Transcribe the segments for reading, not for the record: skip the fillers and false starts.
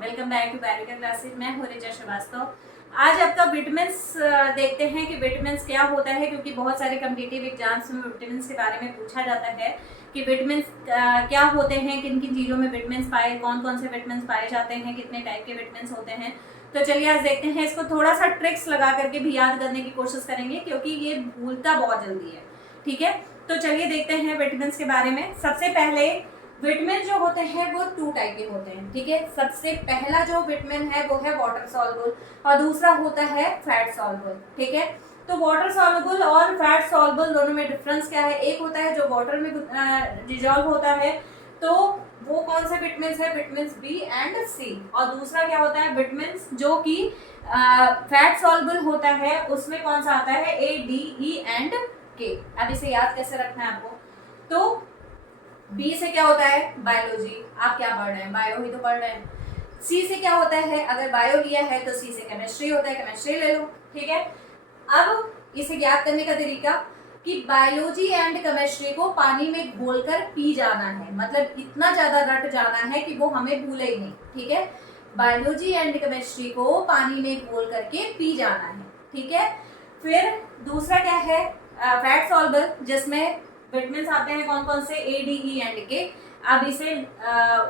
Welcome back to Bairika classes. मैं हूं ऋचा श्रीवास्तव। आज आपका विटामिन्स देखते हैं कि विटामिन्स क्या होता है, क्योंकि बहुत सारे कम्पिटिटिव एग्जाम्स में विटामिन्स के बारे में पूछा जाता है कि विटामिन्स क्या होते हैं, किन किन चीज़ों में विटामिन्स पाए, कौन कौन से विटामिन्स पाए जाते हैं, कितने टाइप के विटामिन्स होते हैं। तो चलिए आज देखते हैं। इसको थोड़ा सा ट्रिक्स लगा करके भी याद करने की कोशिश करेंगे, क्योंकि ये भूलता बहुत जल्दी है। ठीक है, तो चलिए देखते हैं विटामिन्स के बारे में। सबसे पहले विटामिन जो होते हैं वो 2 टाइप के होते हैं। ठीक है, सबसे पहला जो विटामिन है वो है वाटर सॉल्युबल और दूसरा होता है फैट सॉल्युबल। ठीक है, तो वाटर सॉल्युबल और फैट सॉल्युबल दोनों में डिफरेंस क्या है? एक होता है जो वाटर में डिजॉल्व होता है, तो वो कौन से विटामिन है? विटामिन बी एंड सी। और दूसरा क्या होता है? विटामिन जो कि फैट सॉल्युबल होता है, उसमें कौन सा आता है? ए, डी, ई एंड के। अब इसे याद कैसे रखना है आपको? तो बी से क्या होता है? बायोलॉजी। आप क्या पढ़ रहे हैं? बायो ही तो पढ़ रहे हैं। सी से क्या होता है? अगर बायो लिया है तो सी से केमिस्ट्री होता है, केमिस्ट्री ले लो। ठीक है, अब इसे याद करने का तरीका कि बायोलॉजी एंड केमिस्ट्री को पानी में घोलकर पी जाना है, मतलब इतना ज्यादा रट जाना है कि वो हमें भूले ही नहीं। ठीक है, बायोलॉजी एंड केमिस्ट्री को पानी में घोल करके पी जाना है। ठीक है, फिर दूसरा क्या है? फैट सॉल्युबल, जिसमें विटामिन आते हैं कौन कौन से? ए, डी, ई एंड के। अब इसे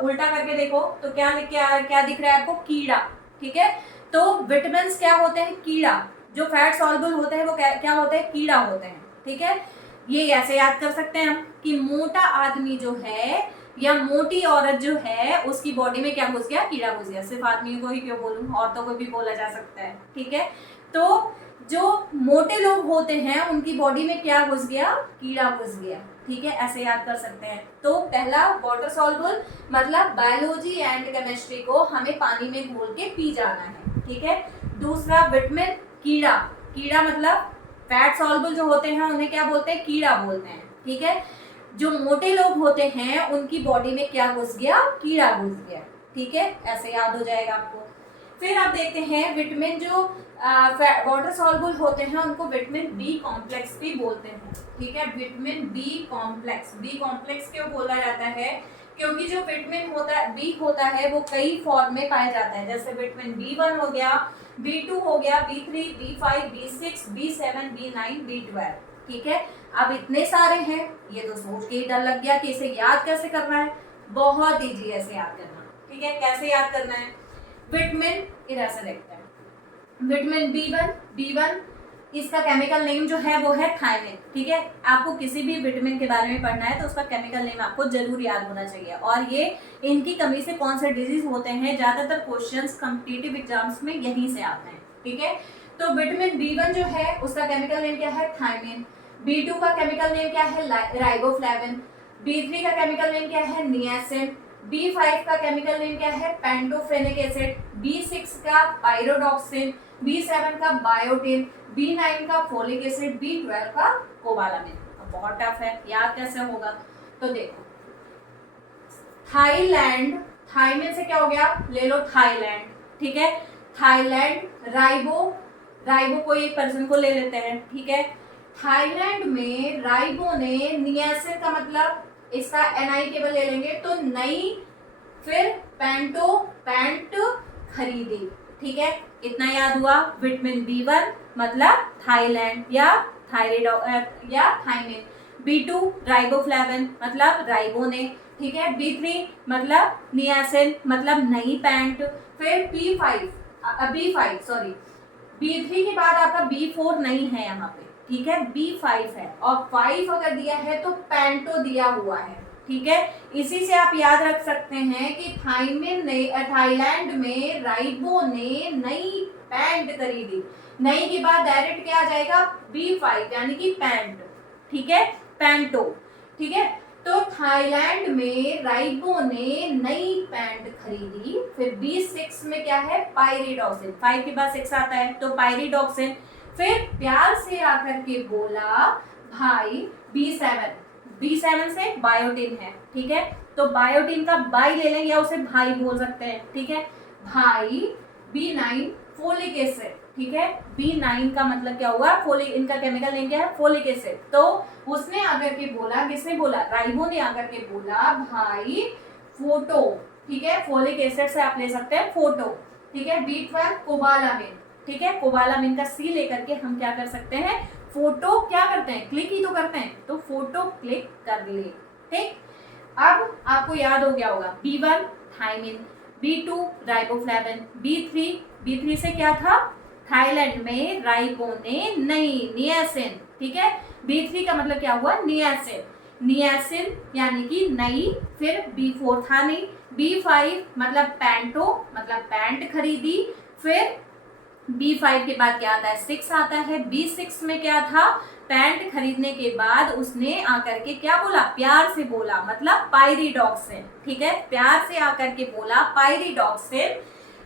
उल्टा करके देखो तो क्या दिख रहा है आपको? कीड़ा। ठीक है, तो विटामिन क्या होते हैं? कीड़ा। जो फैट सॉल्युबल होते हैं वो क्या होते हैं? कीड़ा होते हैं। ठीक है, ये ऐसे याद कर सकते हैं हम कि मोटा आदमी जो है या मोटी औरत जो है उसकी बॉडी में क्या घुस गया? कीड़ा घुस गया। सिर्फ आदमियों को ही क्यों बोलूं, औरतों को भी बोला जा सकता है। ठीक है, तो जो मोटे लोग होते हैं उनकी बॉडी में क्या घुस गया? कीड़ा घुस गया। ठीक है, ऐसे याद कर सकते हैं। तो पहला वाटर सॉल्युबल, मतलब बायोलॉजी एंड केमिस्ट्री को हमें पानी में घोल के पी जाना है। ठीक है, दूसरा विटामिन कीड़ा। कीड़ा मतलब फैट सॉल्युबल जो होते हैं उन्हें क्या बोलते हैं? कीड़ा बोलते हैं। ठीक है, जो मोटे लोग होते हैं उनकी बॉडी में क्या घुस गया? कीड़ा घुस गया। ठीक है, ऐसे याद हो जाएगा आपको। फिर आप देखते हैं विटामिन जो वाटर सॉल्युबल होते हैं उनको विटामिन बी कॉम्प्लेक्स भी बोलते हैं। ठीक है, विटामिन बी कॉम्प्लेक्स क्यों बोला जाता है? क्योंकि जो विटामिन होता है बी होता है वो कई फॉर्म में पाया जाता है, जैसे विटामिन B1 हो गया, B2 हो गया, B3, B5, B6, B7, B9, B12। ठीक है, अब इतने सारे हैं, ये तो सोच के ही डर लग गया कि इसे याद कैसे करना है। बहुत ईजी ऐसे याद करना। ठीक है, कैसे याद करना है? विटामिन इधर से देखते हैं। विटामिन B1 इसका केमिकल नेम जो है वो है थायमिन। ठीक है, आपको किसी भी विटामिन के बारे में पढ़ना है तो उसका केमिकल नेम आपको जरूर याद होना चाहिए। और ये इनकी कमी से कौन से डिजीज होते हैं, ज्यादातर क्वेश्चंस कॉम्पिटिटिव एग्जाम्स में यहीं से आते हैं। ठीक है, तो विटामिन B1 जो है उसका केमिकल नेम क्या है? थायमिन। B2 का केमिकल नेम क्या है? राइबोफ्लेविन। B3 का केमिकल नेम क्या है? नियासिन। B5 का केमिकल नेम क्या है? पेंटोफेनिक एसिड। B6 का पायरोडॉक्सिन। B7 का बायोटिन। B9 का फोलिक एसिड। B12 का कोबालामिन। अब बहुत टफ है, याद कैसे होगा? तो देखो, थाईलैंड, थाई में से क्या हो गया? ले लो थाईलैंड। ठीक है, थाईलैंड, राइबो कोई एक पर्सन को ले लेते हैं। ठीक है, थाईलैंड में राइबो ने नियासिन का मतलब इसका NI केवल ले लेंगे तो नई, फिर पैंट खरीदी। ठीक है, इतना याद हुआ। विटामिन B1 मतलब थाईलैंड या थायराइड या थायमिन। B2 राइबोफ्लेविन मतलब राइबो ने। ठीक है, B3 मतलब नियासिन मतलब नई पैंट। फिर B5 सॉरी, B3 के बाद आपका B4 नहीं है यहाँ पे। ठीक है, B5 है और 5 अगर दिया है तो पैंटो दिया हुआ है। ठीक है, इसी से आप याद रख सकते हैं कि थाईलैंड में राइबो ने नई पैंट खरीदी। नई के बाद डायरेक्ट क्या आ जाएगा? B5 यानी कि पैंट। ठीक है, पैंटो। ठीक है, तो थाईलैंड में राइबो ने नई पैंट खरीदी। फिर B6 में क्या है? पायरिडॉक्सिन। 5 के बाद 6 आता है तो पायरिडॉक्सिन। फिर प्यार से आकर के बोला भाई B7 से बायोटिन है। ठीक है, तो बायोटिन का बाई ले लेंगे या उसे भाई बोल सकते हैं। ठीक है, भाई। B9 folic acid. ठीक है। B9 का मतलब क्या हुआ, फोलिक, इनका केमिकल नेम क्या है, फोलिक एसिड। तो उसने आकर के बोला, किसने बोला, राइबो ने आकर के बोला भाई फोटो, ठीक है, फोलिक एसिड से आप ले सकते हैं फोटो, ठीक है। B12 कोबालामिन, ठीक है, कोबालामिन का सी लेकर के हम क्या कर सकते हैं, फोटो क्या करते हैं, क्लिक ही तो करते हैं, तो फोटो क्लिक कर ले, ठीक। अब आपको याद हो गया होगा B1 thiamine, B2 riboflavin, B3 से क्या था, थाईलैंड में राइबो ने नई नियासिन, ठीक है। B3 का मतलब क्या हुआ, नियासिन, नियासिन यानी कि नई। फिर B4 था नहीं, B5 मतलब पैंटो, मतलब पैंट खरीदी। फिर B5 के बाद क्या आता है, 6 आता है। B6 में क्या था, पैंट खरीदने के बाद उसने आकर के क्या बोला, प्यार से बोला, मतलब पायरिडॉक्सिन, ठीक है, प्यार से आकर के बोला पायरिडॉक्सिन।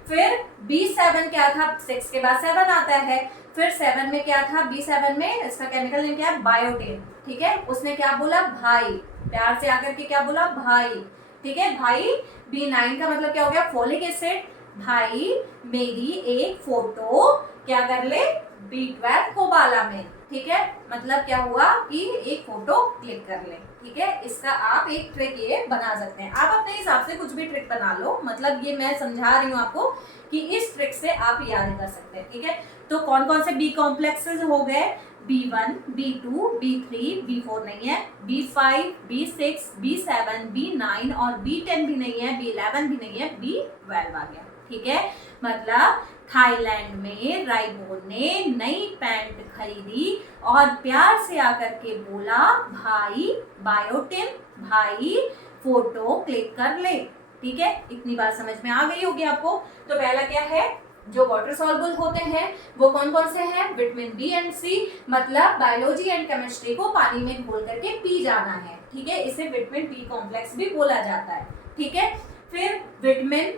फिर B7 क्या था, 6 के बाद 7 आता है। फिर 7 में क्या था, B7 में इसका केमिकल नेम क्या है, बायोटिन, ठीक है। उसने क्या बोला, भाई, प्यार से आकर के क्या बोला, भाई, ठीक है, भाई। B9 का मतलब क्या हो गया, फोलिक एसिड, भाई मेरी एक फोटो क्या कर ले, B12 कोबालामिन, ठीक है, मतलब क्या हुआ कि एक फोटो क्लिक कर ले, ठीक है। इसका आप एक ट्रिक ये बना सकते हैं, आप अपने हिसाब से कुछ भी ट्रिक बना लो, मतलब ये मैं समझा रही हूँ आपको कि इस ट्रिक से आप याद कर सकते हैं, ठीक है। तो कौन कौन से बी कॉम्प्लेक्सेस हो गए, B1, B2, B3, B4 नहीं है, B5, B6, B7, B9 और B10 भी नहीं है, B11 भी नहीं है, B12 आ गया, ठीक है। मतलब थाईलैंड में राइबो ने नई पैंट खरीदी और प्यार से आकर के बोला, भाई बायोटिन, भाई फोटो क्लिक कर ले, ठीक है। इतनी बात समझ में आ गई होगी आपको। तो पहला क्या है, जो वाटर सॉल्युबल होते हैं वो कौन कौन से हैं, विटामिन बी एंड सी, मतलब बायोलॉजी एंड केमिस्ट्री को पानी में घोल करके पी जाना है, ठीक है। इसे विटामिन बी कॉम्प्लेक्स भी बोला जाता है, ठीक है। फिर विटामिन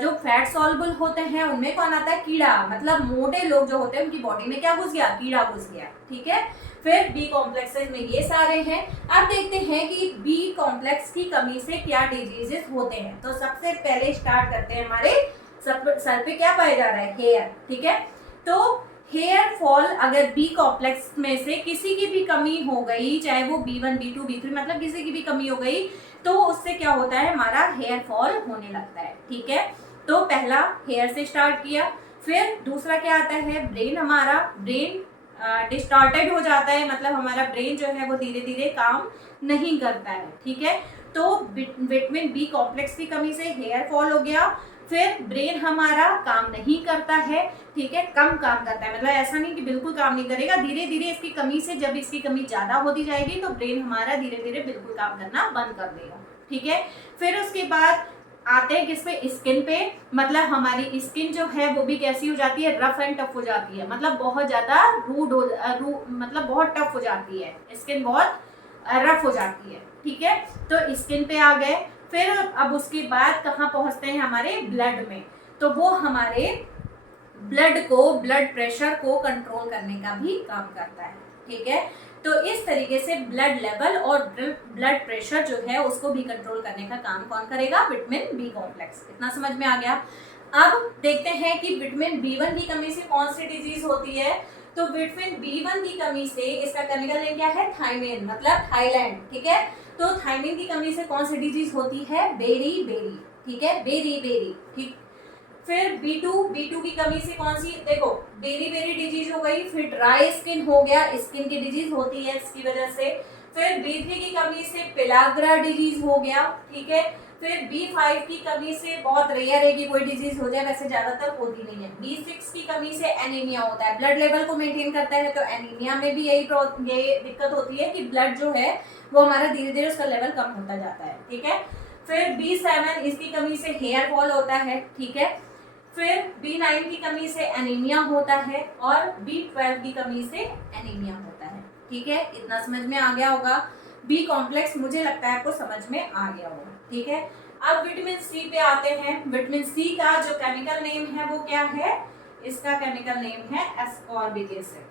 जो फैट सॉल्युबल होते हैं उनमें कौन आता है, कीड़ा, मतलब मोटे लोग जो होते हैं उनकी बॉडी में क्या घुस गया, कीड़ा घुस गया, ठीक है। फिर बी कॉम्प्लेक्सेस में ये सारे हैं। अब देखते हैं कि बी कॉम्प्लेक्स की कमी से क्या डिजीजेस होते हैं। तो सबसे पहले स्टार्ट करते हैं, हमारे सर पे क्या पाया जा रहा है, हेयर, ठीक है। तो हेयर फॉल अगर बी कॉम्प्लेक्स में से किसी की भी कमी हो गई, चाहे वो B1, B2, B3 मतलब किसी की भी कमी हो गई, तो उससे क्या होता है, हमारा हेयर फॉल होने लगता है, ठीक है। तो पहला हेयर से स्टार्ट किया। फिर दूसरा क्या आता है, ब्रेन, हमारा ब्रेन डिस्टॉर्टेड हो जाता है, मतलब हमारा ब्रेन जो है वो धीरे धीरे काम नहीं करता है, ठीक है। तो विटामिन बी कॉम्प्लेक्स की कमी से हेयर फॉल हो गया। फिर ब्रेन हमारा काम नहीं करता है, ठीक है, कम काम करता है, मतलब ऐसा नहीं कि बिल्कुल काम नहीं करेगा, धीरे धीरे इसकी कमी से, जब इसकी कमी ज्यादा होती जाएगी तो ब्रेन हमारा धीरे धीरे बिल्कुल काम करना बंद कर देगा, ठीक है। फिर उसके बाद आते हैं किस पे, स्किन पे, मतलब हमारी स्किन जो है वो भी कैसी हो जाती है, रफ एंड टफ हो जाती है, मतलब बहुत ज्यादा मतलब बहुत टफ हो जाती है, स्किन बहुत रफ हो जाती है, ठीक है। तो स्किन पे आ गए। फिर अब उसके बाद कहाँ पहुंचते हैं, हमारे ब्लड में, तो वो हमारे ब्लड प्रेशर को कंट्रोल करने का भी काम करता है, ठीक है। तो इस तरीके से ब्लड लेवल और ब्लड प्रेशर जो है उसको भी कंट्रोल करने का काम कौन करेगा, विटामिन बी कॉम्प्लेक्स। इतना समझ में आ गया। अब देखते हैं कि विटामिन B1 की कमी से कौन सी डिजीज होती है। तो विटामिन B1 की कमी से, इसका केमिकल नेम क्या है, थायमिन, मतलब थाईलैंड, ठीक है। तो थायमिन की कमी से कौन सी डिजीज होती है, बेरी, ठीक है, बेरी, ठीक। फिर B2 की कमी से कौन सी, देखो बेरी डिजीज हो गई। फिर ड्राई स्किन हो गया, स्किन की डिजीज होती है इसकी वजह से। फिर B3 की कमी से पेलाग्रा डिजीज हो गया, ठीक है। फिर B5 की कमी से, बहुत रेयर है कि कोई डिजीज हो जाए, वैसे ज्यादातर होती नहीं है। B6 की कमी से एनीमिया होता है, ब्लड लेवल को मेंटेन करता है, तो एनीमिया में भी यही दिक्कत होती है कि ब्लड जो है वो हमारा धीरे धीरे उसका लेवल कम होता जाता है, ठीक है। फिर B7, इसकी कमी से हेयर फॉल होता है, ठीक है। फिर B9 की कमी से एनीमिया होता है और B12 की कमी से एनीमिया होता है, ठीक है। इतना समझ में आ गया होगा। बी कॉम्प्लेक्स मुझे लगता है आपको समझ में आ गया होगा, ठीक है। अब विटामिन सी पे आते हैं। विटामिन सी का जो केमिकल नेम है वो क्या है, इसका केमिकल नेम है ascorbic acid,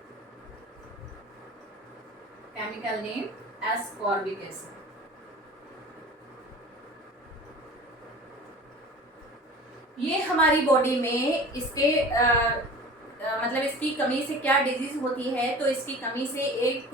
chemical name ascorbic acid. ये हमारी बॉडी में इसके मतलब इसकी कमी से क्या डिजीज होती है, तो इसकी कमी से एक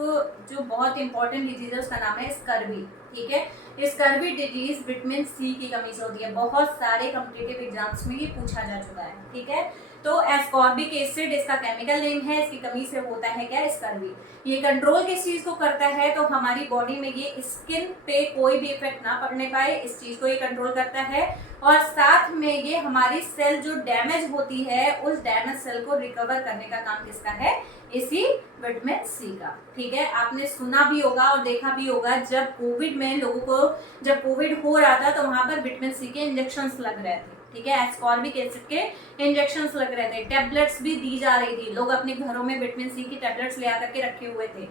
जो बहुत इंपॉर्टेंट डिजीज है उसका नाम है स्कर्वी। ठीक है, स्कर्वी डिजीज विटामिन सी की कमी से होती है। बहुत सारे कॉम्पिटिटिव एग्जाम्स में ये पूछा जा चुका है। ठीक है, तो एस्कॉर्बिक एसिड इसका केमिकल नेम है। इसकी कमी से होता है क्या, स्कर्वी। ये कंट्रोल किस चीज को करता है, तो हमारी बॉडी में ये स्किन पे कोई भी इफेक्ट ना पड़ने पाए, इस चीज को ये कंट्रोल करता है। और साथ में ये हमारी सेल जो डैमेज होती है उस डैमेज सेल को रिकवर करने का काम किसका है, इसी विटामिन सी का। ठीक है, आपने सुना भी होगा और देखा भी होगा, जब कोविड में लोगों को जब कोविड हो रहा था तो वहां पर विटामिन सी के इंजेक्शंस लग रहे थे। ठीक है, एस्कॉर्बिक एसिड के इंजेक्शंस लग रहे थे, टैबलेट्स भी दी जा रही थी। लोग अपने घरों में विटामिन सी की टैबलेट्स ले आकर के रखे हुए थे।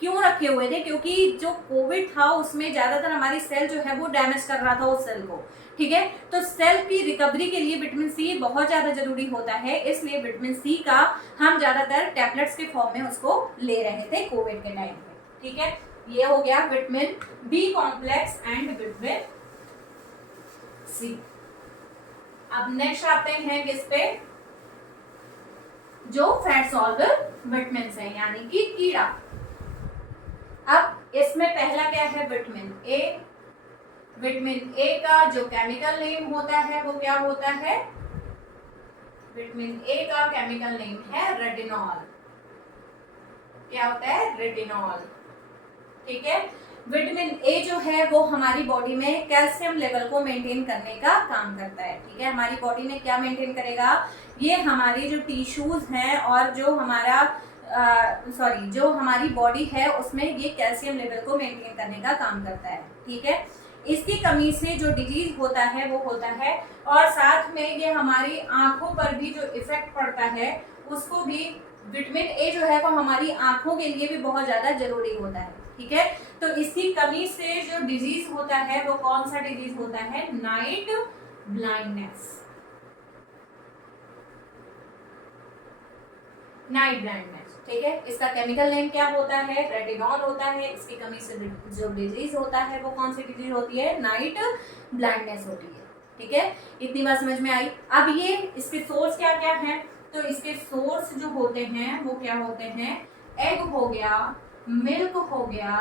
क्यों रखे हुए थे, क्योंकि जो कोविड था उसमें ज्यादातर हमारी सेल जो है वो डैमेज कर रहा था उस सेल को। ठीक है, तो सेल की रिकवरी के लिए विटामिन सी बहुत ज्यादा जरूरी होता है, इसलिए विटामिन सी का हम ज्यादातर टैबलेट्स के फॉर्म में उसको ले रहे थे कोविड के टाइम पे। ठीक है, ये हो गया vitamin B complex and vitamin C. अब नेक्स्ट आते हैं किस पे, जो फैट सॉल्युबल विटामिन है यानी कि कीड़ा। अब इसमें पहला क्या है, विटामिन ए। विटामिन ए का जो केमिकल नेम होता है वो क्या होता है, विटामिन ए का केमिकल नेम है रेटिनॉल। क्या होता है, रेटिनॉल। ठीक है, विटामिन ए जो है वो हमारी बॉडी में कैल्शियम लेवल को मेंटेन करने का काम करता है। ठीक है, हमारी बॉडी में क्या मेंटेन करेगा, ये हमारी जो टिश्यूज हैं और जो हमारा जो हमारी बॉडी है उसमें ये कैल्शियम लेवल को मेंटेन करने का काम करता है। ठीक है, इसकी कमी से जो डिजीज होता है वो होता है, और साथ में ये हमारी आंखों पर भी जो इफेक्ट पड़ता है उसको भी, विटामिन ए जो है वो हमारी आंखों के लिए भी बहुत ज्यादा जरूरी होता है। ठीक है, तो इसकी कमी से जो डिजीज होता है वो कौन सा डिजीज होता है, नाइट ब्लाइंडनेस। Night blindness. ठीक है, इसका केमिकल नेम क्या होता है, रेटिनॉल होता है। इसकी कमी से जो डिजीज होता है वो कौन सी डिजीज होती है, नाइट ब्लाइंडनेस होती है। ठीक है, इतनी बात समझ में आई। अब ये इसके सोर्स क्या क्या हैं, तो इसके सोर्स जो होते हैं वो क्या होते हैं, एग हो गया, मिल्क हो गया,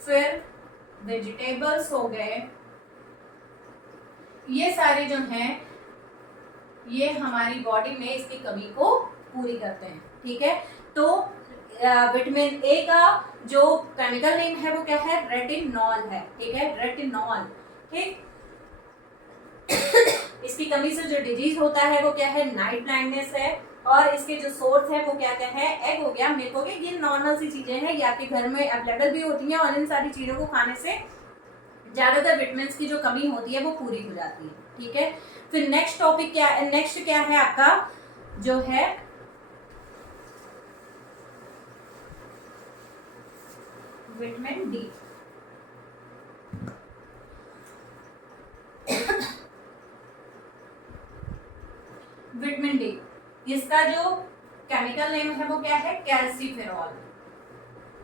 फिर वेजिटेबल्स हो गए, ये सारे जो हैं ये हमारी बॉडी में इसकी कमी को पूरी करते हैं। ठीक है, तो विटामिन ए का जो केमिकल नेम है वो क्या है, रेटिनॉल है। ठीक है, रेटिनॉल। ठीक, इसकी कमी से जो डिजीज होता है वो क्या है, नाइट ब्लाइंडनेस है। और इसके जो सोर्स है वो क्या क्या है, एग हो गया, मिल्क हो गया, ये नॉर्मल सी चीजें हैं, ये आपके घर में अवेलेबल भी होती हैं, और इन सारी चीजों को खाने से ज्यादातर विटामिन की जो कमी होती है वो पूरी हो जाती है। ठीक है, फिर नेक्स्ट टॉपिक क्या है, नेक्स्ट क्या है आपका जो है विटामिन डी। विटामिन डी, इसका जो केमिकल नेम है वो क्या है, कैल्सीफेरॉल।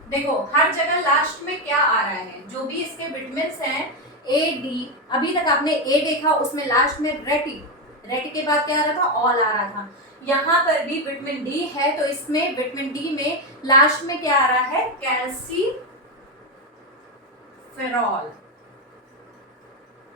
देखो हर जगह लास्ट में क्या आ रहा है, जो भी इसके विटामिन हैं ए डी, अभी तक आपने ए देखा, उसमें लास्ट में रेटी, रेटी के बाद क्या आ रहा था, ऑल आ रहा था। यहाँ पर भी विटामिन डी है, तो इसमें विटामिन डी में लास्ट में क्या आ रहा है, कैल्सीफेरॉल।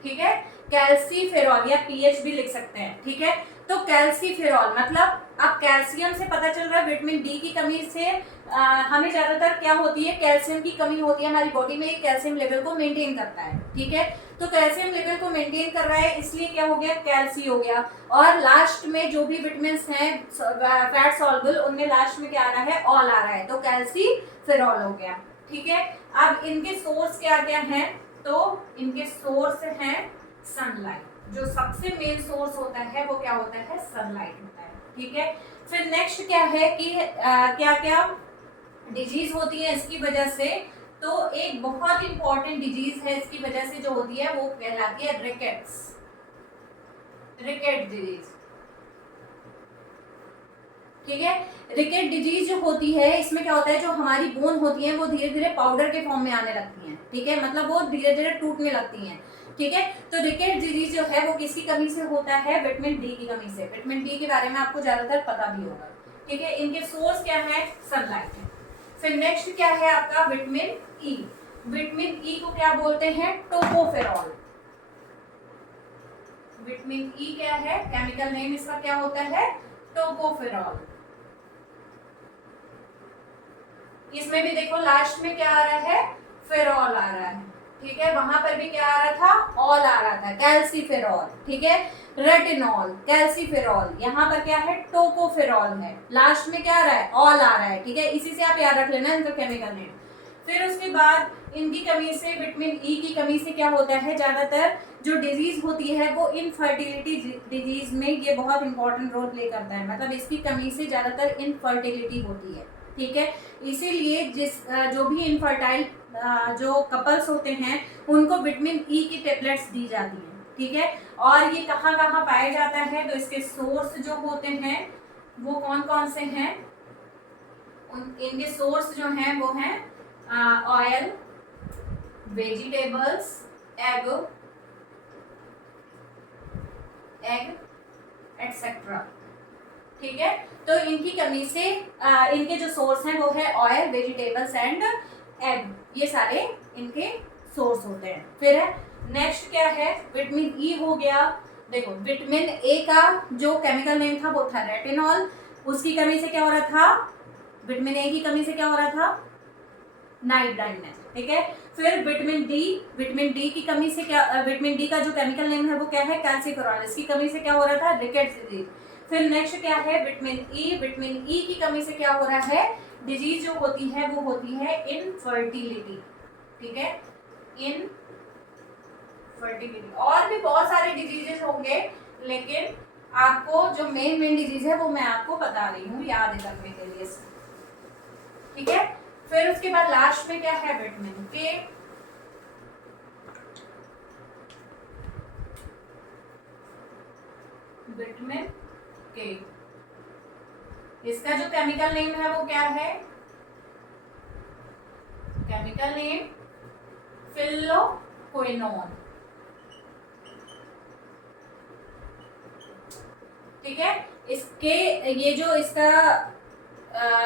ठीक है, कैल्सीफेरॉल या पीएच भी लिख सकते हैं। ठीक है, तो कैल्सीफेरॉल मतलब, अब कैल्शियम से पता चल रहा है विटामिन डी की कमी से हमें ज्यादातर क्या होती है, कैल्शियम की कमी होती है हमारी बॉडी में, कैल्शियम लेवल को मेंटेन करता है। ठीक है, तो कैल्शियम लेवल को मेंटेन कर रहा है, इसलिए क्या हो गया, कैल्सी हो गया। और लास्ट में जो भी विटामिन हैं फैट सॉल्युबल, उनमें लास्ट में क्या आ रहा है, ऑल आ रहा है, तो कैल्सीफेरॉल हो गया। ठीक है, अब इनके सोर्स क्या क्या हैं, तो इनके सोर्स हैं सनलाइट, जो सबसे मेन सोर्स होता है वो क्या होता है, सनलाइट होता है। ठीक है, फिर नेक्स्ट क्या है कि क्या क्या डिजीज होती है इसकी वजह से, तो एक बहुत इंपॉर्टेंट डिजीज है इसकी वजह से जो होती है वो कहलाती है रिकेट्स, रिकेट डिजीज। ठीक है, रिकेट डिजीज जो होती है इसमें क्या होता है, जो हमारी बोन होती है वो धीरे धीरे पाउडर के फॉर्म में आने लगती हैं। ठीक है, मतलब वो धीरे धीरे टूटने लगती हैं। ठीक है, तो रिकेट डिजीज जो है वो किसकी कमी से होता है, विटामिन डी की कमी से। विटामिन डी के बारे में आपको ज्यादातर पता भी होगा। ठीक है, इनके सोर्स क्या है, सनलाइट है। फिर नेक्स्ट क्या है आपका विटामिन ई। विटामिन ई को क्या बोलते हैं, टोकोफेरॉल। विटामिन ई क्या है, केमिकल नेम इसका क्या होता है, टोकोफेरॉल। इसमें भी देखो लास्ट में क्या आ रहा है, फेरॉल आ रहा है, ठीक है। वहां पर भी क्या आ रहा था, ऑल आ रहा था, कैल्सीफेरॉल, ठीक है। रेटिनॉल, कैल्सीफेरॉल, यहाँ पर क्या है, टोकोफेरॉल है। लास्ट में क्या आ रहा है, ऑल आ रहा है, ठीक है। इसी से आप याद रख लेना इनका केमिकल नेम। फिर उसके बाद इनकी कमी से, विटामिन ई की कमी से क्या होता है, ज्यादातर जो डिजीज होती है वो इनफर्टिलिटी डिजीज में ये बहुत इंपॉर्टेंट रोल प्ले करता है। मतलब इसकी कमी से ज्यादातर इनफर्टिलिटी होती है, ठीक है। इसीलिए जो भी इनफर्टाइल जो कपल्स होते हैं उनको विटामिन ई की टेबलेट्स दी जाती हैं, ठीक है। और ये कहाँ कहाँ पाया जाता है, तो इसके सोर्स जो होते हैं वो कौन कौन से हैं, इनके सोर्स जो हैं वो हैं ऑयल, वेजिटेबल्स, एग एटसेट्रा, ठीक है। तो इनकी कमी से इनके जो सोर्स हैं वो है ऑयल, वेजिटेबल्स एंड एग, ये सारे इनके सोर्स होते हैं। फिर है नेक्स्ट क्या है, विटामिन ई हो गया। देखो विटामिन ए का जो केमिकल नेम था वो था रेटिनॉल, उसकी कमी से क्या हो रहा था, विटामिन ए की कमी से क्या हो रहा था, नाइट ब्लाइंडनेस, ठीक है। फिर विटामिन डी की कमी से क्या, विटामिन डी का जो केमिकल नेम है वो क्या है, कैल्सीफेरॉल, इसकी कमी से क्या हो रहा था, रिकेट्स डिजीज। फिर नेक्स्ट क्या है, विटामिन ई की कमी से क्या हो रहा है, डिजीज जो होती है वो होती है इनफर्टिलिटी, ठीक है, इनफर्टिलिटी। और भी बहुत सारे डिजीजेस होंगे, लेकिन आपको जो मेन डिजीज है वो मैं आपको बता रही हूँ याद करने के लिए, ठीक है। फिर उसके बाद लास्ट में क्या है, विटामिन के। विटामिन के, इसका जो केमिकल नेम है वो क्या है, केमिकल नेम फिल्लोक्विनोन, ठीक है। इसके ये जो इसका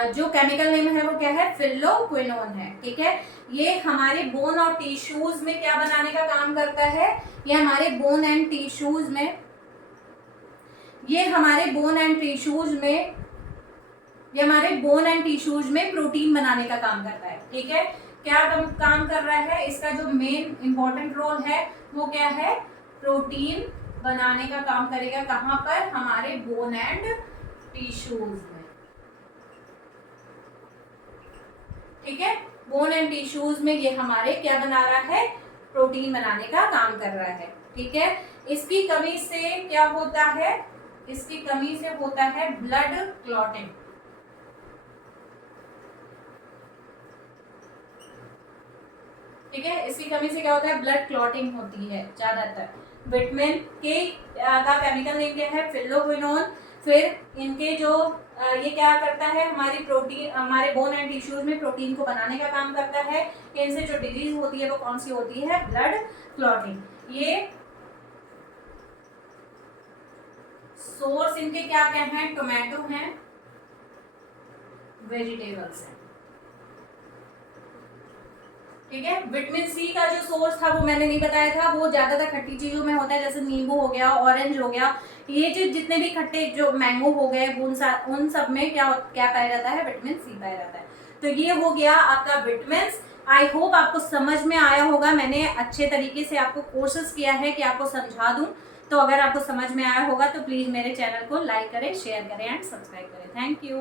जो केमिकल नेम है वो क्या है, फिल्लोक्विनोन है, ठीक है। ये हमारे बोन और टिश्यूज में क्या बनाने का काम करता है, ये हमारे बोन एंड टिश्यूज में, ये हमारे बोन एंड टिश्यूज में प्रोटीन बनाने का काम करता है, ठीक है। क्या काम कर रहा है, इसका जो मेन इंपॉर्टेंट रोल है वो क्या है, प्रोटीन बनाने का काम करेगा। कहां पर, हमारे बोन एंड टिश्यूज में, ठीक है। बोन एंड टिश्यूज में ये हमारे क्या बना रहा है, प्रोटीन बनाने का काम कर रहा है, ठीक है। इसकी कमी से क्या होता है, इसकी कमी से होता है ब्लड क्लॉटिंग, ठीक है। इसकी कमी से क्या होता है, ब्लड क्लॉटिंग होती है ज्यादातर। विटामिन के का केमिकल नेम क्या है, फिल्लोक्विनोन। फिर इनके जो ये क्या करता है, हमारी प्रोटीन, हमारे बोन एंड टिश्यूज में प्रोटीन को बनाने का काम करता है। इनसे जो डिजीज होती है वो कौन सी होती है, ब्लड क्लॉटिंग। ये सोर्स इनके क्या क्या हैं, टोमेटो हैं, वेजिटेबल्स हैं, ठीक है। विटामिन सी का जो सोर्स था वो मैंने नहीं बताया था, वो ज्यादातर खट्टी चीजों में होता है, जैसे नींबू हो गया, ऑरेंज हो गया, ये जो जितने भी खट्टे जो मैंगो हो गए, उन सब में क्या पाया जाता है, विटामिन सी पाया जाता है। तो ये हो गया आपका विटामिन। आई होप आपको समझ में आया होगा, मैंने अच्छे तरीके से आपको कोशिश किया है कि आपको समझा दूं। तो अगर आपको समझ में आया होगा तो प्लीज मेरे चैनल को लाइक करें, शेयर करें एंड सब्सक्राइब करें। Thank you.